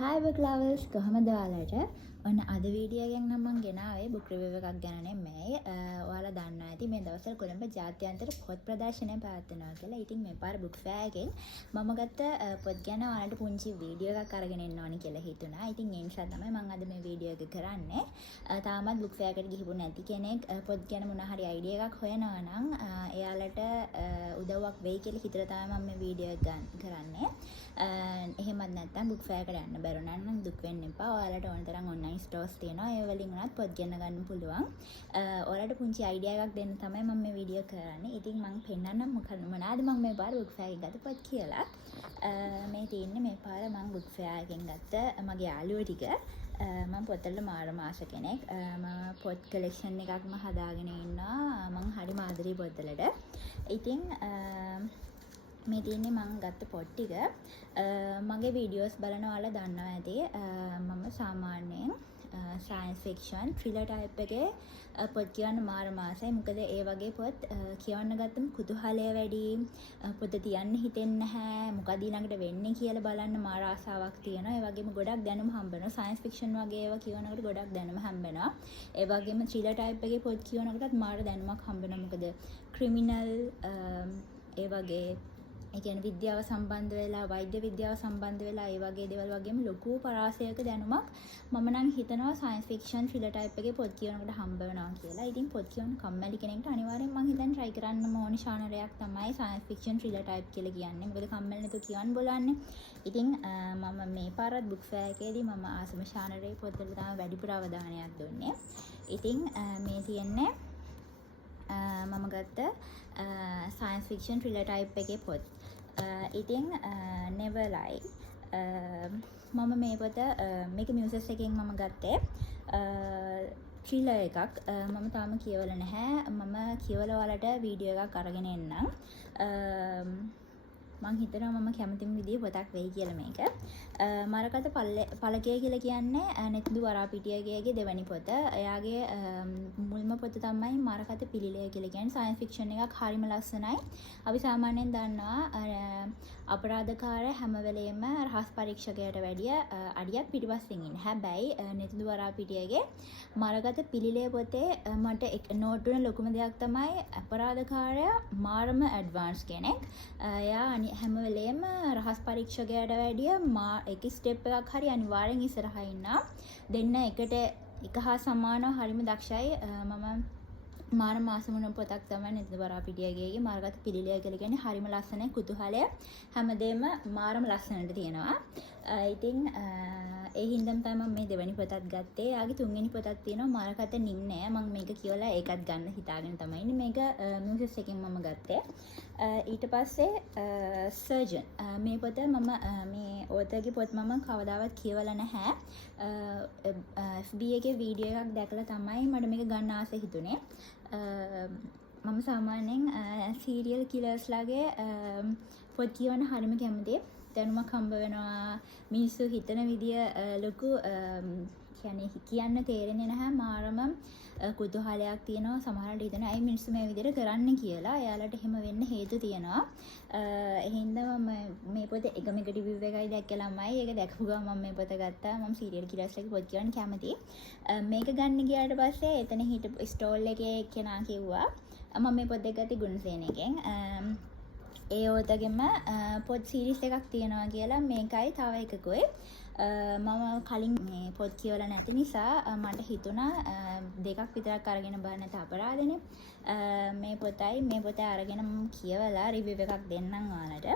Hi book lovers, කොහමද ඔයාලට? ඔන්න අද වීඩියෝ එකෙන් නම් මම ගෙනාවේ book review එකක් ගැන නෙමෙයි. ඔයාලා දන්නවා ඇති මේ දවස්වල කොළඹ ජාත්‍යන්තර පොත් ප්‍රදර්ශනය පවත්වනවා කියලා. ඉතින් මේ පාර book fair එකෙන් මම ගත්ත පොත් ගැන ඔයාලට පුංචි වීඩියෝ එකක් අරගෙන එන්න ඕනි කියලා හිතුණා. ඉතින් ඒ නිසා තමයි මම අද මේ වීඩියෝ එක කරන්නේ. තාමත් book fair එකට ගිහපු නැති කෙනෙක් පොත් ගැන මොන හරි අයිඩියා එකක් හොයනවා නම් එයාලට උදව්වක් වෙයි කියලා හිතලා තමයි මම මේ වීඩියෝ එක කරන්නේ. එහෙමත් නැත්නම් book fair එකට යන්න බැරුණා නම් දුක් වෙන්න එපා. ඔයාලට ඕන තරම් online stores තියෙනවා. ඒ වලින් උනත් පොත් ගෙන්න ගන්න පුළුවන්. ඔයාලට පුංචි අයිඩියා එකක් දෙන්න තමයි මම මේ වීඩියෝ කරන්නේ. ඉතින් මම පෙන්නන්නම් මොනවාද මම මේ පාර book fair එකෙන් ගත්ත පොත් කියලා. මේ තියෙන්නේ මේ පාර මම book fair එකෙන් ගත්ත මගේ යාළුවෝ ටික. මම පොත්වලට මාරම ආස කෙනෙක්. මම පොත් කලෙක්ෂන් එකක්ම හදාගෙන ඉන්නවා. මම හරි මාදරී පොත්වලට. ඉතින් මේ තියෙන්නේ මම ගත්ත පොත් ටික. මගේ වීඩියෝස් බලන ඔයාලා දන්නවා ඇති. මම සාමාන්‍යයෙන් සයන්ස් ෆික්ෂන් ත්‍රිලර් ටයිප් එකේ පොත් කියවන්න මාරම ආසයි. මොකද ඒ වගේ පොත් කියවන්න ගත්තම කුතුහලය වැඩි. පොත තියන්න හිතෙන්නේ නැහැ. මොකද ඊළඟට වෙන්නේ කියලා බලන්න මාර ආසාවක් තියෙනවා. ඒ වගේම ගොඩක් දැනුම හම්බ වෙනවා. සයන්ස් ෆික්ෂන් වගේ ඒවා කියවනකොට ගොඩක් දැනුම හම්බ වෙනවා. ඒ වගේම ත්‍රිලර් ටයිප් එකේ පොත් කියවනකොටත් මාර දැනුමක් හම්බ වෙනවා. මොකද ක්‍රිමිනල් ඒ වගේ ඒ කියන්නේ විද්‍යාව සම්බන්ධ වෙලා වෛද්‍ය විද්‍යාව සම්බන්ධ වෙලා ඒ වගේ දේවල් වගේම ලොකු පරාසයක දැනුමක් මම නම් හිතනවා සයන්ස් ෆික්ෂන් ත්‍රිලර් ටයිප් එකේ පොත් කියවනකොට හම්බ වෙනවා කියලා. ඉතින් පොත් කියවන කම්මැලි කෙනෙක්ට අනිවාර්යෙන් මම හිතන්නේ try කරන්න ඕනි ශානරයක් තමයි සයන්ස් ෆික්ෂන් ත්‍රිලර් ටයිප් කියලා කියන්නේ. මොකද කම්මැලි නැතුව කියවන්න බලන්නේ. ඉතින් මම මේ පාරත් book fair එකේදී මම ආසම ශානරයේ පොත්වලට තමයි වැඩිපුර අවධානයක් දුන්නේ. ඉතින් මේ තියෙන්නේ මම ගත්ත සයන්ස් ෆික්ෂන් ත්‍රිලර් ටයිප් එකේ පොත්. ඉතින් never lie මම මේ පොත මේක මියුසස් එකෙන් මම ගත්තේ ත්‍රිලර් එකක්. මම තාම කියවලා නැහැ. මම කියවලා ඔයාලට වීඩියෝ එකක් අරගෙන එන්නම්. මං හිතනවා මම කැමතිම විදිහේ පොතක් වෙයි කියලා මේක. මරකත පළකය කියලා කියන්නේ නෙත්දු වරාපිටියගේ දෙවැනි පොත. එයාගේ මුල්ම පොත තමයි මරකත පිළිලය කියලා කියන්නේ. සයන්ස් ෆික්ෂන් එකක් හරිම ලස්සනයි. අපි සාමාන්‍යයෙන් දන්නවා අපරාධකාර හැම වෙලේම රහස් පරීක්ෂකයට වැඩිය අඩියක් පිටිපස්සෙන් ඉන්නේ. හැබැයි නෙත්දු වරාපිටියගේ මරකත පිළිලය පොතේ මට නෝට් වෙන ලොකුම දෙයක් තමයි අපරාධකාරයා මාරම ඇඩ්වාන්ස් කෙනෙක්. එයා හැම වෙලේම රහස් පරීක්ෂකයට වැඩිය එක ස්ටෙප් එකක් හරි අනිවාර්යෙන් ඉස්සරහා ඉන්නවා. දෙන්න එකට එක හා සමානව හරිම දක්ෂයි. මම මාර මාසමුණ පොතක් තමයි නෙත්දු වරාපිටියගේ මරකත පිළිලය කියලා කියන්නේ. හරිම ලස්සනයි. කුතුහලය හැමදේම මාරම ලස්සනට තියෙනවා. ඉතින් ඒ හින්දාම තමයි මම මේ දෙවෙනි පොතත් ගත්තේ. යාගේ තුන්වෙනි පොතක් තියෙනවා මරකත නිම්නය. මම මේක කියවලා ඒකත් ගන්න හිතාගෙන තමයි ඉන්නේ. මේක මියුසස් එකෙන් මම ගත්තේ. ඊට පස්සේ සර්ජන් මේ පොත මම මේ ඕතරගේ පොත් මම කවදාවත් කියවලා නැහැ. FB එකේ වීඩියෝ එකක් දැකලා තමයි මට මේක ගන්න ආස හිතුනේ. මම සාමාන්‍යයෙන් සීරියල් කිලර්ස්ලාගේ පොත් කියවන්න හරිම කැමතියි. දැනුමක් හම්බ වෙනවා. මිනිස්සු හිතන විදිය ලොකු කියන්නේ කියන්න තේරෙන්නේ නැහැ. මාරම කුතුහලයක් තියෙනවා. සමහරවිට හිතනවා ඇයි මිනිස්සු මේ විදිහට කරන්නේ කියලා. එයාලට එහෙම වෙන්න හේතු තියෙනවා. එහෙනම් මම මේ පොතේ එකම එක රිවිව් එකයි දැක්ක ළමයි. ඒක දැකපු ගමන් මම මේ පොත ගත්තා. මම සීරියල් කිලර්ස්ලාගේ පොත් කියවන්න කැමතියි. මේක ගන්න ගියාට පස්සේ එතන හිටපු ස්ටෝල් එකේ කෙනා කිව්වා මම මේ පොත් දෙක ගත්තේ ගුණසේන එකෙන්. ඒ ඔතගෙම පොත් සීරීස් එකක් තියෙනවා කියලා. මේකයි තව එකකුයි. මම කලින් මේ පොත් කියවලා නැති නිසා මට හිතුණා දෙකක් විතරක් අරගෙන බලන්න නැත අපරාධනේ. මේ පොත අරගෙන මම කියවලා රිවිව් එකක් දෙන්නම් ඔයාලට.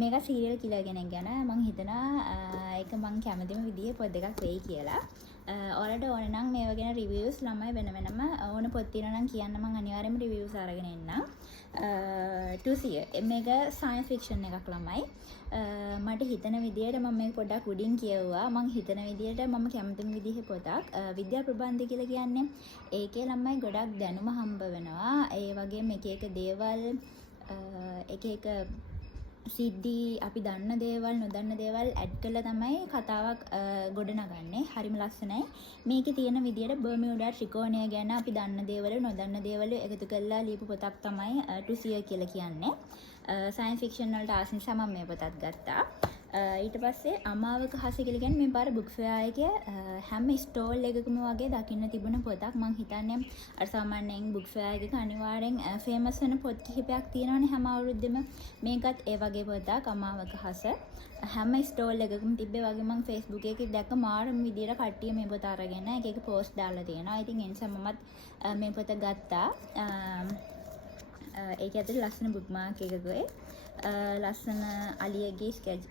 මේක සීරියල් කිලර් කෙනෙක් ගැන මම හිතනවා ඒක මම කැමතිම විදිහේ පොත් දෙකක් වෙයි කියලා. ඔයාලට ඕන නම් මේව ගැන රිවිව්ස් ළමයි වෙන වෙනම ඕන පොත් තියෙනවා නම් කියන්න මම අනිවාර්යයෙන්ම රිවිව්ස් අරගෙන එන්නම්. 200 මේක සයන්ස් ෆික්ෂන් එකක් ළමයි. මට හිතන විදියට මම මේක පොඩ්ඩක් උඩින් කියවුවා. මම හිතන විදියට මම කැමතිම විදිහේ පොතක්. විද්‍යා ප්‍රබන්ධ කියලා කියන්නේ ඒකේ ළමයි ගොඩක් දැනුම හම්බ වෙනවා. ඒ වගේම එක දේවල් එක සිද්ධි අපි දන්න දේවල් නොදන්න දේවල් ඇඩ් කරලා තමයි කතාවක් ගොඩනගන්නේ. හරිම ලස්සනයි. මේකේ තියෙන විදියට බර්මියුඩා ත්‍රිකෝණය ගැන අපි දන්න දේවල් නොදන්න දේවල් එකතු කරලා ලියපු පොතක් තමයි 200 කියලා කියන්නේ. සයන්ස් ෆික්ෂන් වලට ආස නිසා මම මේ පොතත් ගත්තා. ඊට පස්සේ අමාවක හස කියලා කියන්නේ මේ පාර බුක් ෆෙයාර් එකේ හැම ස්ටෝල් එකකම වගේ දකින්න තිබුණ පොතක්. මං හිතන්නේ අර සාමාන්‍යයෙන් බුක් ෆෙයාර් එකක අනිවාර්යෙන් ෆේමස් වෙන පොත් කිහිපයක් තියෙනවනේ හැම අවුරුද්දෙම. මේකත් ඒ වගේ පොතක් අමාවක හස. හැම ස්ටෝල් එකකම තිබ්බේ වගේ මං Facebook එකේ දැක්ක මාරම විදියට කට්ටිය මේ පොත අරගෙන එක එක පෝස්ට් දාලා තියෙනවා. ඉතින් ඒ නිසා මමත් මේ පොත ගත්තා. ඒක ඇතුලේ ලස්සන බුක් මාක් එකකුයි. ලස්සන අලියගේ ස්කෙච්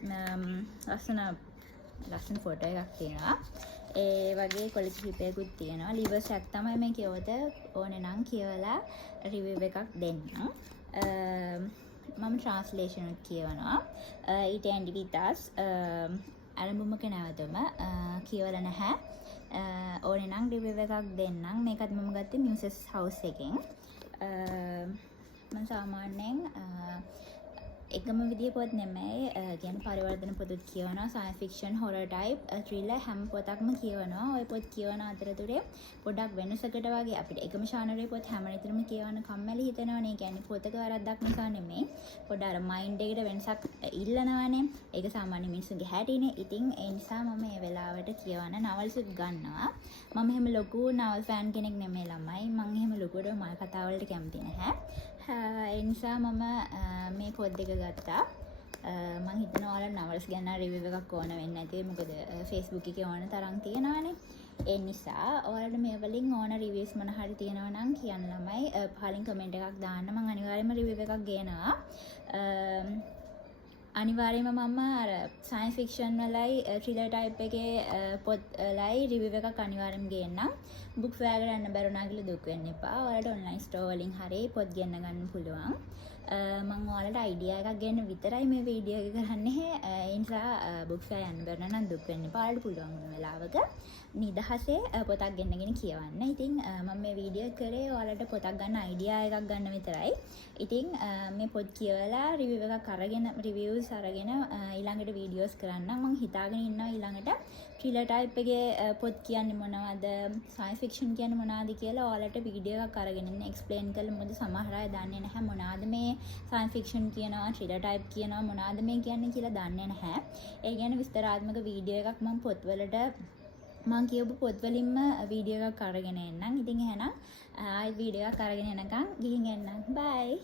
ලස්සන ෆොටෝ එකක් තියෙනවා. ඒ වගේ කොළ කිහිපයකුත් තියෙනවා. ලිවර් සැක් තමයි මේ කියවත. ඕනේ නම් කියවලා රිවිව් එකක් දෙන්න. මම ට්‍රාන්ස්ලේෂන් එකක් කියවනවා. ඊට ඇන්ඩි විතාස් අරඹුමක නැවතම කියවලා නැහැ. ඕනේ නම් රිවිව් එකක් දෙන්නම්. මේකත් මම ගත්තේ මියුසස් හවුස් එකෙන්. මම සාමාන්‍යයෙන් එකම විදිය පොත් නෙමෙයි කියන්නේ පරිවර්තන පොතත් කියවනවා, සයන්ස් ෆික්ෂන්, හොරර් ටයිප්, ත්‍රිලර් හැම පොතක්ම කියවනවා. ওই පොත් කියවන අතරතුරේ පොඩක් වෙනසකට වගේ අපිට එකම ශානරේ පොත් හැම නිතරම කියවන කම්මැලි හිතෙනවනේ. කියන්නේ පොතක වැරද්දක් නිසා නෙමෙයි. පොඩ අර මයින්ඩ් එකට වෙනසක් ඉල්ලනවනේ. ඒක සාමාන්‍ය මිනිස්සුන්ගේ හැටිනේ. ඉතින් ඒ නිසා මම මේ වෙලාවට කියවන නවල්සුත් ගන්නවා. මම එහෙම ලොකු නවල් ෆෑන් කෙනෙක් නෙමෙයි ළමයි. මම එහෙම ලොකුට මල් කතා වලට කැමති නැහැ. ඒ නිසා මම මේ පොත් දෙක ගත්තා. මම හිතනවා ඔයාලා නවල්ස් ගැන රිවිව් එකක් ඕන වෙන්නේ නැති. මොකද Facebook එකේ ඕන තරම් තියෙනවානේ. ඒ නිසා ඔයාලට මේ වලින් ඕන රිවිව්ස් මොන හරි තියෙනවා නම් කියන්න ළමයි. පහලින් කමෙන්ට් එකක් දාන්න. මම අනිවාර්යයෙන්ම රිවිව් එකක් ගේනවා. අනිවාර්යයෙන්ම මම අර සයන්ස් ෆික්ෂන් වලයි ත්‍රිලර් ටයිප් එකේ පොත් වලයි රිවිව් එකක් අනිවාර්යයෙන්ම ගේන්නම්. බුක් ෆෙයාර් එකට යන්න බැරුණා කියලා දුක් වෙන්න එපා. ඔයාලට ඔන්ලයින් ස්ටෝර් වලින් හරි පොත් ගෙන්න ගන්න පුළුවන්. මම ඔයාලට අයිඩියා එකක් ගන්න විතරයි මේ වීඩියෝ එක කරන්නේ. ඒ නිසා බුක් ෆෙයාර් යන්න බැරුණා නම් දුක් වෙන්න එපා. ඔයාලට පුළුවන් වුණ වෙලාවක නිදහසේ පොතක් ගෙන්නගෙන කියවන්න. ඉතින් මම මේ වීඩියෝ කරේ ඔයාලට පොතක් ගන්න අයිඩියා එකක් ගන්න විතරයි. ඉතින් මේ පොත් කියවලා රිවිව් එකක් අරගෙන රිවිව්ස් අරගෙන ඊළඟට වීඩියෝස් කරන්න මම හිතාගෙන ඉන්නවා. ඊළඟට ත්‍රිලර් ටයිප් එකේ පොත් කියන්නේ මොනවද, සයන්ස් ෆික්ෂන් කියන්නේ මොනවද කියලා ඔයාලට වීඩියෝ එකක් අරගෙන ඉන්න එක්ස්ප්ලেইন කරලා. මොකද සමහර අය දන්නේ නැහැ මොනවද මේ සයන්ස් ෆික්ෂන් කියනවා, ත්‍රිලර් ටයිප් කියනවා, මොනවද මේ කියන්නේ කියලා දන්නේ නැහැ. ඒ ගැන විස්තරාත්මක වීඩියෝ එකක් මම පොත්වලට මම කියපු පොත් වලින්ම වීඩියෝ එකක් අරගෙන එන්නම්. ඉතින් එහෙනම් ආයෙත් වීඩියෝ එකක් අරගෙන එනකන් ගිහින් එන්නම්. බයි.